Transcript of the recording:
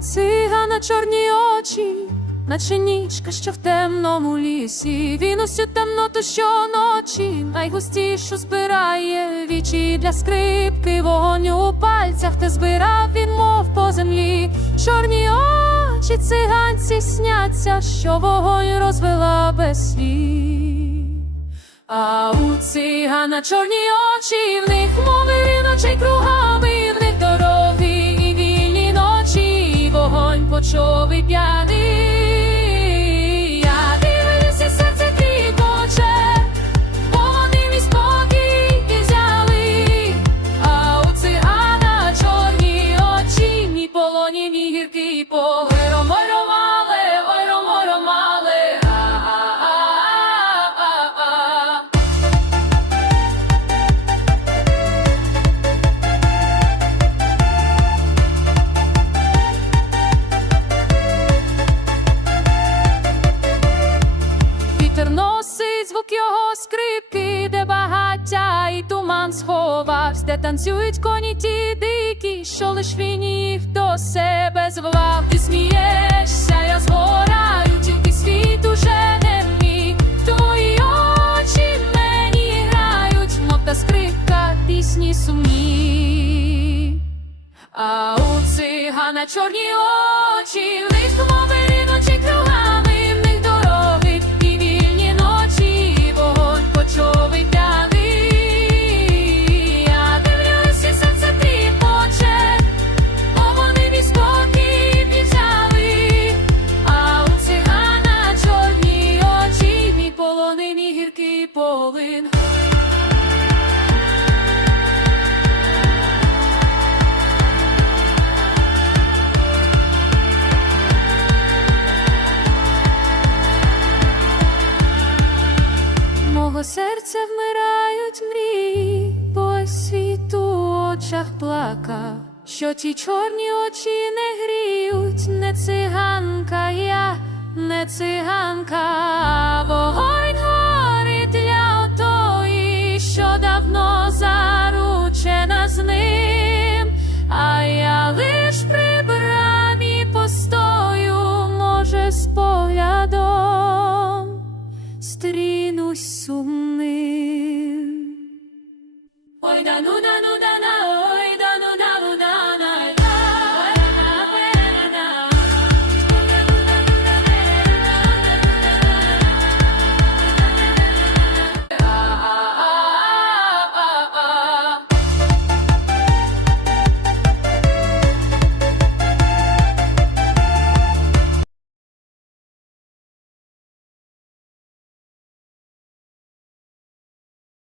цигана чорні очі, наче нічка, що в темному лісі. Він усю темноту щоночі, найгустішу збирає вічі для скрипки, вогонь у пальцях, те збирав він, мов по землі. Чорні очі циганці сняться, що вогонь розвела без слів. А у цигана чорні очі, в них мови Ой, ромале, ой, ромо, ромале, а-а-а-а-а. Вітер носить звук його скрипки, де багаття і туман сховався, де танцюють коні ті дикі, що лиш він їх до себе звав. Ти смієшся, я згораю, тільки світ уже не мій. Твої очі мені грають, мов та скрипка, пісні сумні. А у цигана чорні очі, гіркий. Мого серця вмирають мрії, бо світ у очах плакав, що ті чорні очі не гріють, не циганка я, не циганка, а стрінусь сумним. Ой, да ну, да ну,